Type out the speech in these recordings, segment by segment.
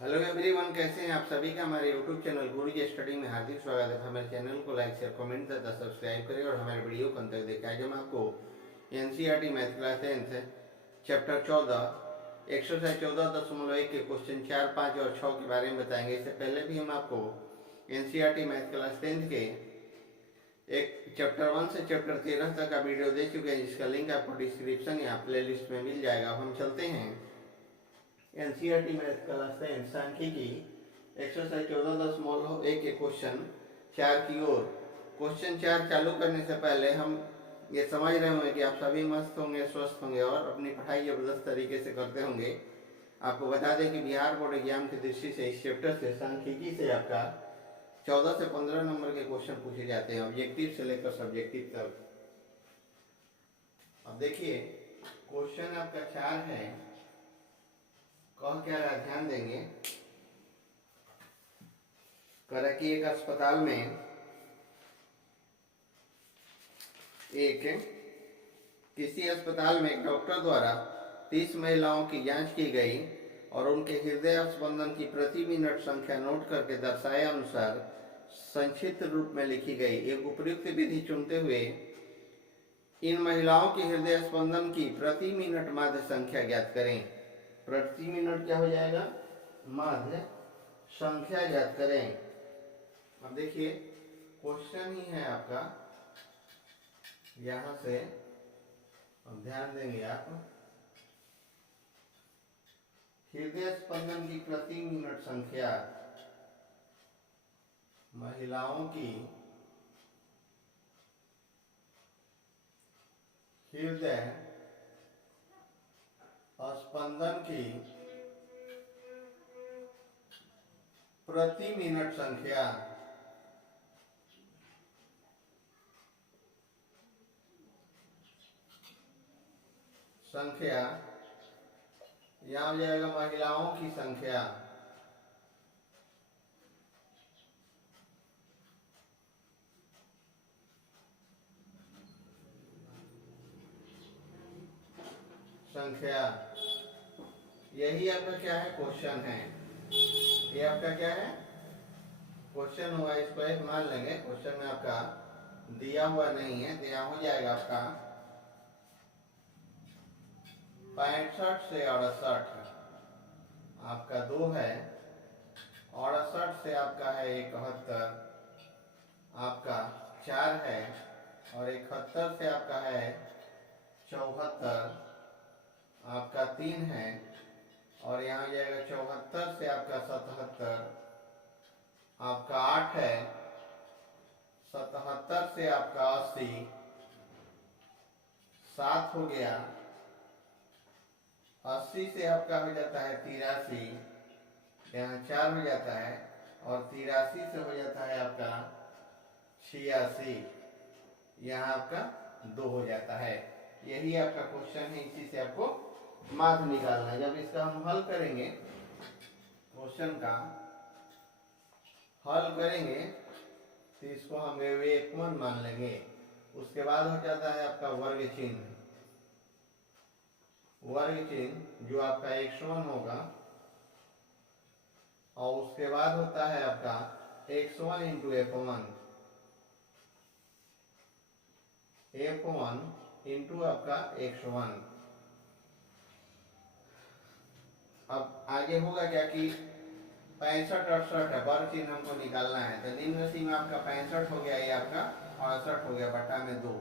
Hello everyone, कैसे हैं आप सभी का हमारे यूट्यूब चैनल गुरुजी स्टडी में हार्दिक स्वागत है। हमारे चैनल को लाइक शेयर कमेंट तथा सब्सक्राइब करें और हमारे वीडियो को अंत तक देखें। आज हम आपको NCERT math class 10th chapter 14 exercise 14.1 के क्वेश्चन 4, 5 और 6 के बारे में बताएंगे। इससे पहले भी हम आपको एनसीईआरटी मैथ क्लास 10th के एक चैप्टर 1 से चैप्टर 13 तक का वीडियो दे चुके हैं, जिसका लिंक आपको डिस्क्रिप्शन या प्ले लिस्ट में मिल जाएगा। अब हम चलते हैं एनसीईआरटी मैथ क्लास 10 सांख्यिकी एक्सरसाइज 14.1 के क्वेश्चन 4 की ओर। क्वेश्चन 4 चालू करने से पहले हम ये समझ रहे होंगे कि आप सभी मस्त होंगे, स्वस्थ होंगे और अपनी पढ़ाई जबरदस्त तरीके से करते होंगे। आपको बता दें कि बिहार बोर्ड एग्जाम की दृष्टि से इस चैप्टर से सांख्यिकी से आपका 14 से 15 नंबर के क्वेश्चन पूछे जाते हैं, ऑब्जेक्टिव से लेकर सब्जेक्टिव तक। अब देखिए क्वेश्चन आपका 4 है, कह क्या रहा, ध्यान देंगे। कह कि एक अस्पताल में किसी अस्पताल में एक डॉक्टर द्वारा 30 महिलाओं की जांच की गई और उनके हृदय स्पंदन की प्रति मिनट संख्या नोट करके दर्शाए अनुसार संक्षिप्त रूप में लिखी गई। एक उपयुक्त विधि चुनते हुए इन महिलाओं की हृदय स्पंदन की प्रति मिनट माध्य संख्या ज्ञात करें। प्रति मिनट क्या हो जाएगा, माध्य संख्या ज्ञात करें। अब देखिए क्वेश्चन ही है आपका, यहां से अब ध्यान देंगे आप। हृदय स्पंदन की प्रति मिनट संख्या, महिलाओं की हृदय स्पंदन की प्रति मिनट संख्या यहां हो जाएगा महिलाओं की संख्या। यही आपका क्या है, क्वेश्चन है। ये आपका क्या है, क्वेश्चन हुआ। इसको एक मान लेंगे, क्वेश्चन में आपका दिया हुआ नहीं है, तो यहाँ हो जाएगा आपका 65 से 68, आपका 2 है। 68 से आपका है 71, आपका 4 है। और 71 से आपका है 74, आपका 3 है। और यहाँ जाएगा 74 से आपका 77, आपका 8 है। 77 से आपका 80, 7 हो गया। 80 से आपका हो जाता है 83, यहाँ 4 हो जाता है। और 83 से हो जाता है आपका 86, यहाँ आपका 2 हो जाता है। यही आपका क्वेश्चन है, इसी से आपको माध्य निकालना है। जब इसका हम हल करेंगे, क्वेश्चन का हल करेंगे, तो इसको हम विवेकमन मान लेंगे। उसके बाद हो जाता है आपका वर्ग चिन्ह, जो आपका x1 होगा। और उसके बाद होता है आपका x1 इंटू f1 इंटू आपका x1। अब आगे होगा क्या कि 65 68 है, वर्ग चिन्ह हमको निकालना है। तो निम्न सीमा आपका 65 हो गया, ये आपका 68 हो गया, बटा में 2,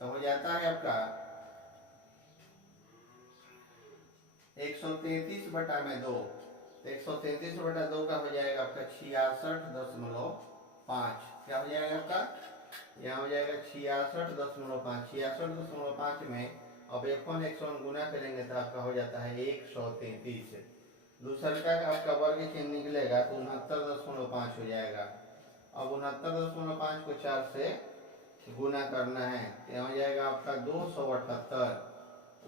तो हो जाता है आपका 133 बटा में 2। तो 133 बटा 2 का हो जाएगा आपका 66.5। क्या हो जाएगा आपका, यहाँ हो जाएगा 66.5। 66.5 में अब f1 x1 गुना करेंगे तो आपका हो जाता है 133। दूसरा का आपका वर्ग चिन्ह निकलेगा तो 69.5 हो जाएगा। अब 69.5 को 4 से गुना करना है, यहाँ हो जाएगा आपका 278।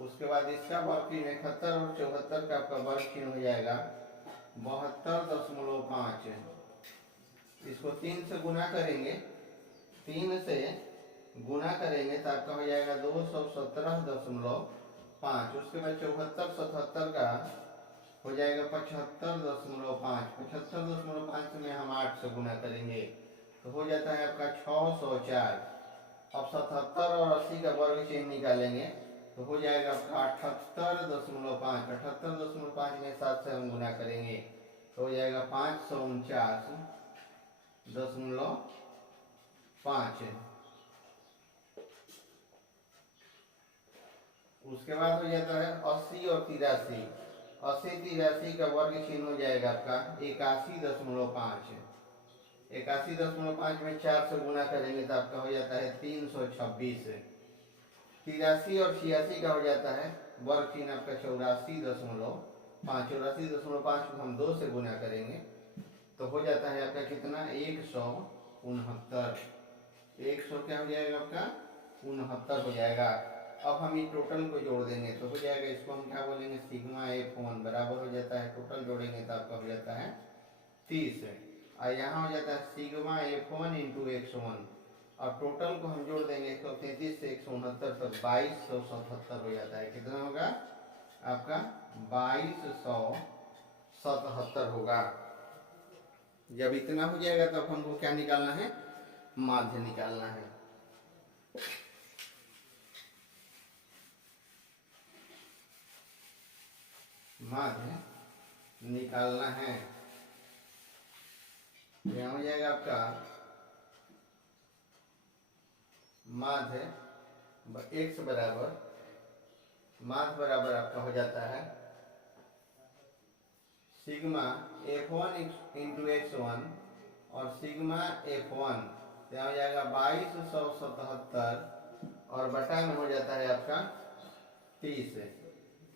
उसके बाद इसका वर्ग चिन्ह 71 और 74 का आपका वर्ग चिन्ह हो जाएगा 72.5। इसको 3 से गुना करेंगे, 3 से गुना करेंगे तो आपका हो जाएगा 217.5। उसके बाद 74 77 का हो जाएगा 75.5। 75.5 में हम 8 से गुना करेंगे तो हो जाता है आपका 604। अब 77 और 80 का वर्ग चिन्ह निकालेंगे तो हो जाएगा आपका 78.5। 78.5 में 7 से हम गुना करेंगे तो हो जाएगा 549.5। उसके बाद हो जाता है 80 और 83। 80 83 का वर्ग चिन्ह हो जाएगा आपका 81.5। 81.5 में 4 से गुना करेंगे तो आपका हो जाता है 326। 83 और 86 का हो जाता है वर्ग चिन्ह आपका 84.5। 84.5 को हम 2 से गुना करेंगे तो हो जाता है आपका कितना 169। 100 क्या हो जाएगा आपका 69 हो जाएगा। अब हम इस टोटल को जोड़ देंगे तो हो जाएगा, इसको हम क्या बोलेंगे सिग्मा F1 बराबर हो जाता है, टोटल जोड़ेंगे तो आपका हो जाता है 30। और यहाँ हो जाता है सिग्मा F1 इंटू X1 और टोटल को हम जोड़ देंगे 133 से 169 तक 2277 हो जाता है। कितना होगा आपका 2277 होगा। जब इतना हो जाएगा तब हमको क्या निकालना है, माध्य निकालना है। माध्य निकालना है। यहाँ हो जाएगा आपका माध्य x बराबर, माध्य बराबर आपका हो जाता है सिग्मा F1 इंटू X1 और सिग्मा F1 यहाँ हो जाएगा 2277 और बटा में हो जाता है आपका 30।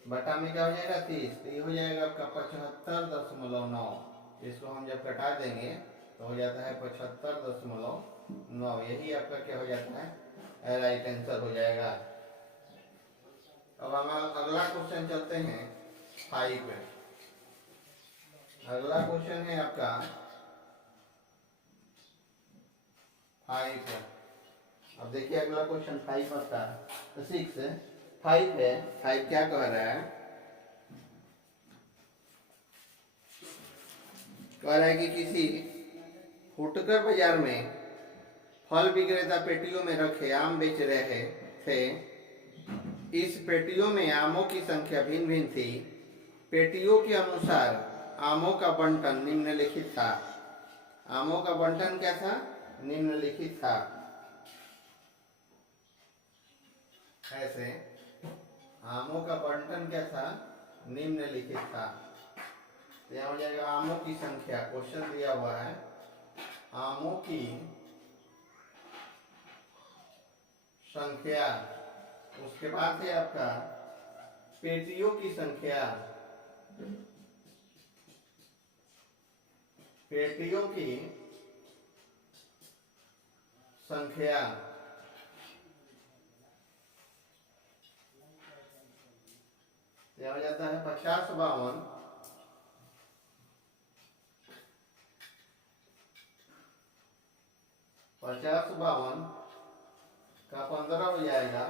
बटा में क्या हो जाएगा 30, तो ये हो जाएगा आपका 75.9। इसको हम जब कटा देंगे तो हो जाता है 75.9। यही आपका क्या हो जाता है राइट आंसर हो जाएगा। अब हम अगला क्वेश्चन चलते हैं 5 पे। अगला क्वेश्चन है आपका 5। अब देखिए अगला क्वेश्चन 5 आपका 6 5 है। 5 क्या कह रहा है, कह रहा है कि किसी फुटकर बाजार में फल विक्रेता पेटियों में रखे आम बेच रहे थे। इस पेटियों में आमों की संख्या भिन्न भिन्न थी। पेटियों के अनुसार आमों का बंटन निम्नलिखित था। आमों का बंटन क्या था, निम्नलिखित था। ऐसे आमों का बंटन क्या था, निम्नलिखित था। यहाँ हो जाएगा आमों की संख्या, क्वेश्चन दिया हुआ है आमों की संख्या। उसके बाद है आपका पेटियों की संख्या, पेटियों की संख्या। यह हो जाता है 50 52 50 52 का 15 हो जाएगा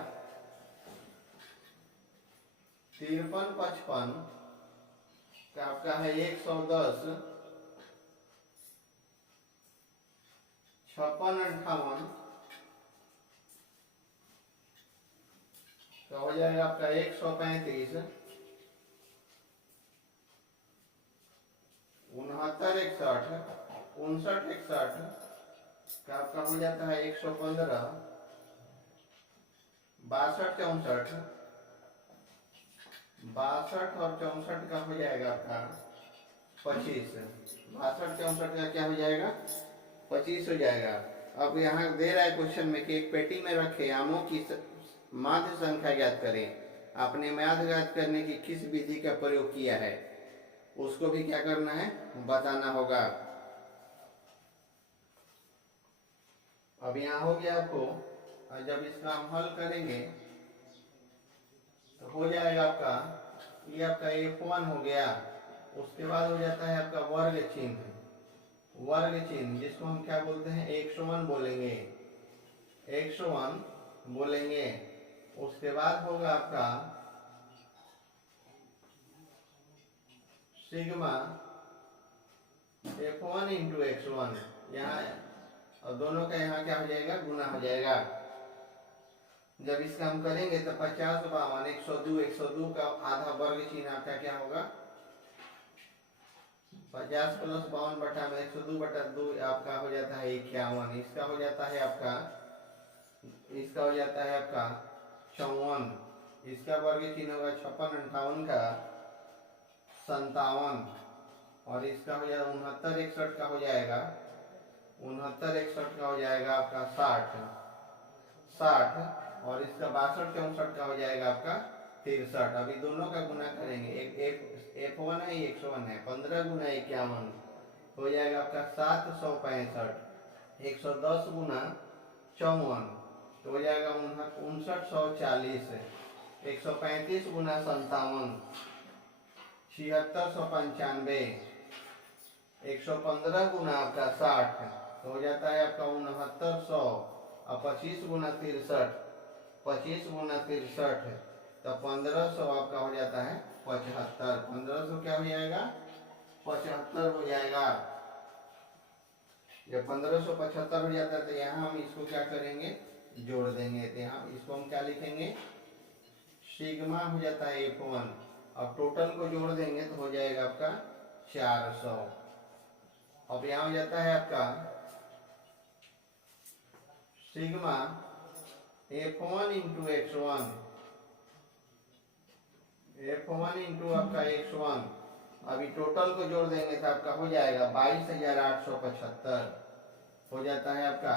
53 55 का आपका है 110 56 58 का हो जाएगा आपका 135 69 61 59 61 का आपका हो जाता है 115 62 64 62 और 64 का हो जाएगा आपका 25। 62 64 का क्या हो जाएगा 25 हो जाएगा। अब यहाँ दे रहा है क्वेश्चन में कि एक पेटी में रखे आमों की माध्य संख्या ज्ञात करें। आपने माध्य ज्ञात करने की किस विधि का प्रयोग किया है उसको भी क्या करना है, बताना होगा। अब यहाँ हो गया आपको, और जब इसका हम हल करेंगे तो हो जाएगा आपका, ये आपका F1 हो गया। उसके बाद हो जाता है आपका वर्ग चिन्ह, वर्ग चिन्ह जिसको हम क्या बोलते हैं X1 बोलेंगे, X1 बोलेंगे। उसके बाद होगा आपका सिग्मा F1 इंटू X1, यहाँ और दोनों का यहाँ क्या हो जाएगा, गुना हो जाएगा। जब इसका हम करेंगे तो 50 52 102, 102 का आधा वर्ग चिन्ह आपका क्या होगा, 50 प्लस 52 बटा में 102 बटा 2 आपका हो जाता है 51। इसका हो जाता है आपका 54। इसका वर्ग चिन्ह होगा 56 58 का 57, और इसका हो जाएगा 69 61 का हो जाएगा 69 61 का हो जाएगा आपका 60, और इसका 62 64 का हो जाएगा आपका 63। अभी दोनों का गुना करेंगे, एक F1 है, X1 है, 15 गुना 51 हो जाएगा आपका 765। 110 गुना 54 तो हो जाएगा 5940। 135 गुना 57 7695। 115 गुना आपका 60 तो हो जाता है आपका 6900। और 25 गुना 63, 25 गुना 63 तो 1500 आपका हो जाता है 75। 1500 क्या हो जाएगा, 75 हो जाएगा। जब 1575 हो जाता है तो यहाँ हम इसको क्या करेंगे, जोड़ देंगे। तो यहाँ इसको हम क्या लिखेंगे, सिग्मा हो जाता है F1, और टोटल को जोड़ देंगे तो हो जाएगा आपका 400। अब यहाँ हो जाता है आपका sigma F1 into X1, F1 into आपका X1। अभी टोटल को जोड़ देंगे तो आपका हो जाएगा 22,875। हो जाता है आपका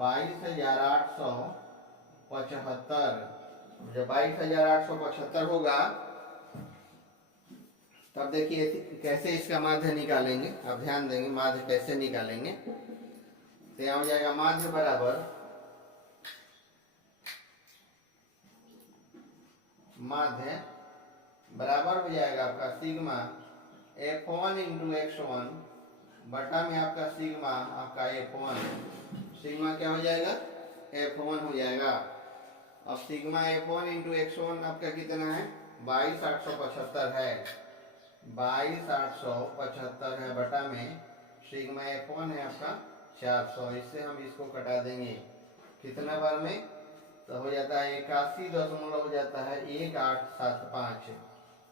22,875। जब 22,875 होगा तब देखिए कैसे इसका माध्य निकालेंगे। आप ध्यान देंगे माध्य कैसे निकालेंगे। तो यहाँ हो जाएगा माध्य बराबर हो जाएगा आपका सिग्मा F1 इंटू X1 बटा में आपका सिग्मा आपका F1। सिग्मा क्या हो जाएगा, F1 हो जाएगा। अब सिग्मा F1 इंटू X1 आपका कितना है, 22,875 है। 22,875 है बटा में सिग्मा F1 है आपका 400। इससे हम इसको कटा देंगे कितना बार में, तो हो जाता है 81 दशमलव हो जाता है 1875।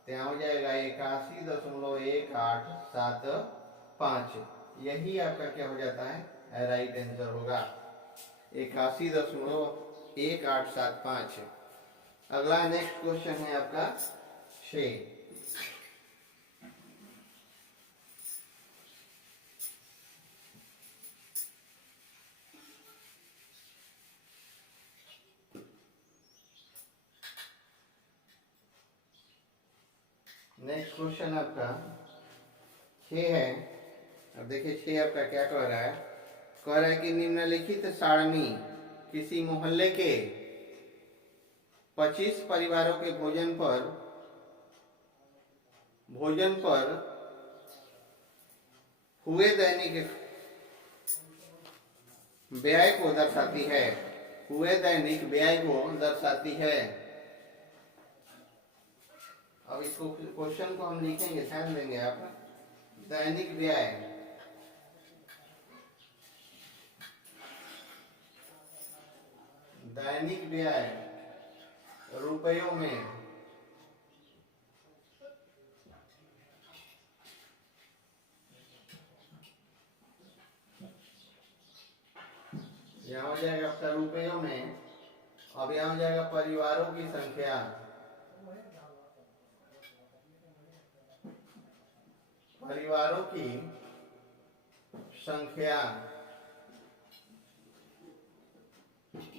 तो यहाँ हो जाएगा 81.1875। यही आपका क्या हो जाता है, राइट आंसर होगा 81.1875। अगला नेक्स्ट क्वेश्चन है आपका 6। नेक्स्ट क्वेश्चन आपका 6 है। अब देखिए 6 आपका क्या कह रहा है, कि निम्नलिखित सारणी किसी मोहल्ले के 25 परिवारों के भोजन पर हुए दैनिक व्यय को दर्शाती है। अब इसको क्वेश्चन को हम लिखेंगे, ध्यान देंगे आप। दैनिक व्यय रुपयों में यहाँ हो जाएगा आपका रुपयों में। अब यहाँ हो जाएगा परिवारों की संख्या।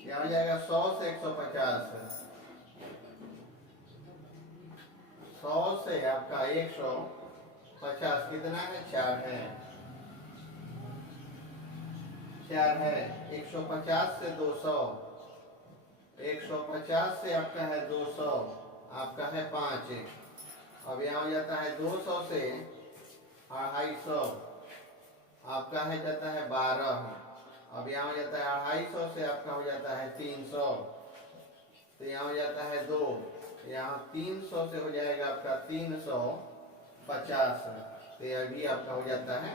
यहाँ हो जाएगा 100 से 150। 100 से आपका 150 कितना है, 4 है। 150 से 200, 150 से आपका है 200, आपका है 5। अब यहाँ हो जाता है 200 से 250, आपका है जाता है 12। अब यहाँ हो जाता है 250 से आपका हो जाता है 300, तो यहाँ हो जाता है 2। यहाँ 300 से हो जाएगा आपका 300, 50। तो यह भी आपका हो जाता है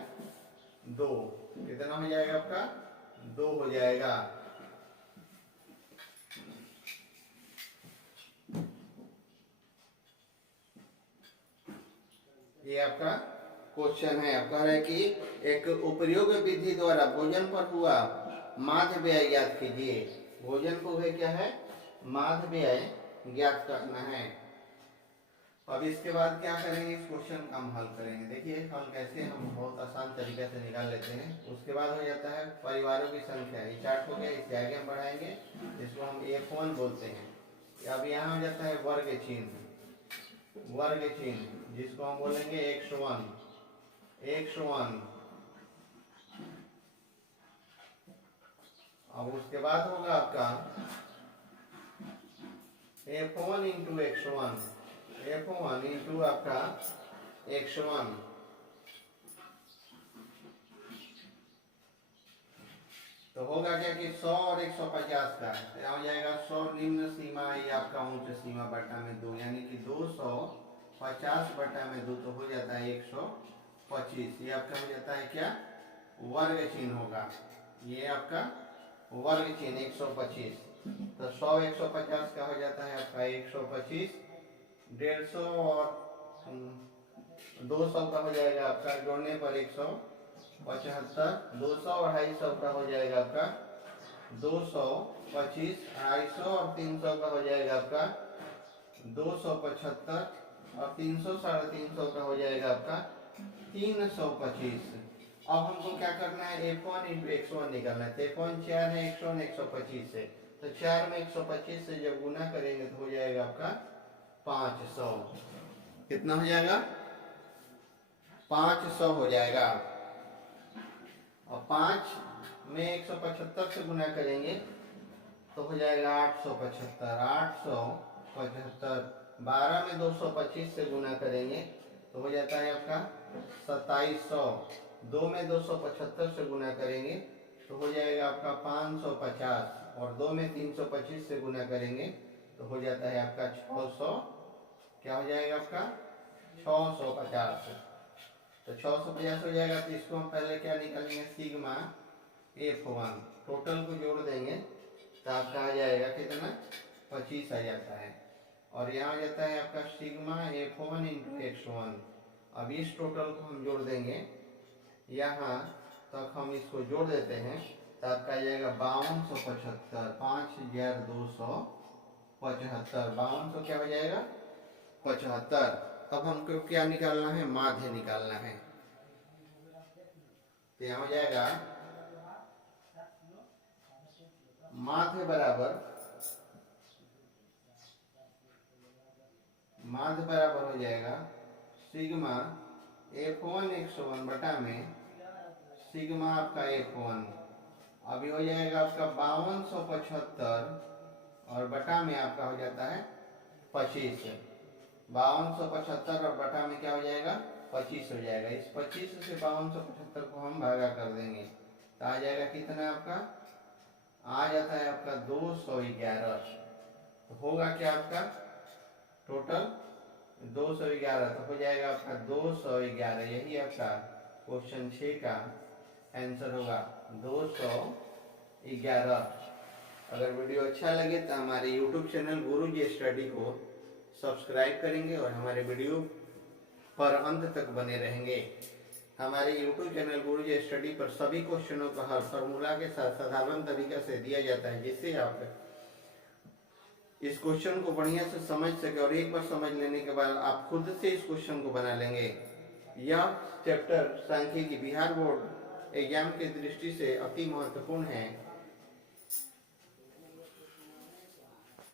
2। कितना हो जाएगा आपका? 2 हो जाएगा। ये आपका क्वेश्चन है। आप कह रहे हैं कि एक उपयोग विधि द्वारा भोजन पर हुआ माध्य व्यय ज्ञात कीजिए। भोजन को है क्या है? माध्य व्यय ज्ञात करना है। अब इसके बाद क्या करेंगे? इस क्वेश्चन का हम हल करेंगे। देखिए हल कैसे हम बहुत आसान तरीके से निकाल लेते हैं। उसके बाद हो जाता है परिवारों की संख्या। ये चार्ट हो गया, इसे आगे हम बढ़ाएंगे, इसको हम F1 बोलते हैं। अब यहाँ हो जाता है वर्ग चिन्ह, वर्ग चिन्ह जिसको हम बोलेंगे x1, x1। अब उसके बाद होगा आपका F1 into x1, F1 into आपका x1। तो होगा क्या कि 100 और 150 का क्या हो जाएगा? 100 निम्न सीमा, ये आपका उच्च सीमा बटा में 2, यानी कि 250 बटा में 2, तो हो जाता है 125। ये आपका हो जाता है क्या? वर्ग चिन्ह होगा। ये आपका वर्ग चिन्ह 125। तो 100 150 का हो जाता है आपका 125। 150 और 200 का हो जाएगा आपका, जोड़ने पर 175। 200 और 250 का हो जाएगा आपका 225। 250 और 300 का हो जाएगा आपका 275। और 300 350 का हो जाएगा आपका 325। अब हमको क्या करना है? F1 इंटू x1 निकालना है। तो F1 4 है, x1 125 है, तो 4 में 125 से जब गुना करेंगे तो हो जाएगा आपका 500। कितना हो जाएगा? 500 हो जाएगा। और 5 में 175 से गुना करेंगे तो हो जाएगा 875। 875। 12 में 225 से गुना करेंगे तो हो जाता है आपका 2700। 2 में 275 से गुना करेंगे तो हो जाएगा आपका 550। और 2 में 325 से गुना करेंगे तो हो जाता है आपका 600। क्या हो जाएगा आपका? 650। तो 650 हो जाएगा। तो इसको हम पहले क्या निकालेंगे? Sigma F1। टोटल को जोड़ देंगे तो आपका आ जाएगा कितना? 25 आ जाता है। और यहाँ आ जाता है आपका सिग्मा F1 इंटू x1। अब इस टोटल को हम जोड़ देंगे, यहाँ तक हम इसको जोड़ देते हैं तो आपका आ जाएगा 5275। 5275। 5200 क्या हो जाएगा? 75। अब हमको क्या निकालना है? माध्य निकालना है। तो यहाँ हो जाएगा माध्य बराबर, माध्य बराबर हो जाएगा सिग्मा F1 x1 बटा में सिग्मा आपका F1। अभी हो जाएगा आपका 5275 और बटा में आपका हो जाता है 25। 5275 और बटा में क्या हो जाएगा? 25 हो जाएगा। इस 25 से 5275 को हम भागा कर देंगे तो आ जाएगा कितना आपका? आ जाता है आपका 211। तो होगा क्या आपका? टोटल 211। तो हो जाएगा आपका 211। यही आपका क्वेश्चन 6 का आंसर होगा 211। अगर वीडियो अच्छा लगे तो हमारे YouTube चैनल गुरुजी स्टडी को सब्सक्राइब करेंगे और हमारे वीडियो पर अंत तक बने रहेंगे। हमारे YouTube चैनल गुरुजी स्टडी पर सभी क्वेश्चनों का हल फॉर्मूला के साथ साधारण तरीके से दिया जाता है, जिससे आप इस क्वेश्चन को बढ़िया से समझ सके और एक बार समझ लेने के बाद आप खुद से इस क्वेश्चन को बना लेंगे। यह चैप्टर सांख्यिकी बिहार बोर्ड एग्जाम की दृष्टि से अति महत्वपूर्ण है।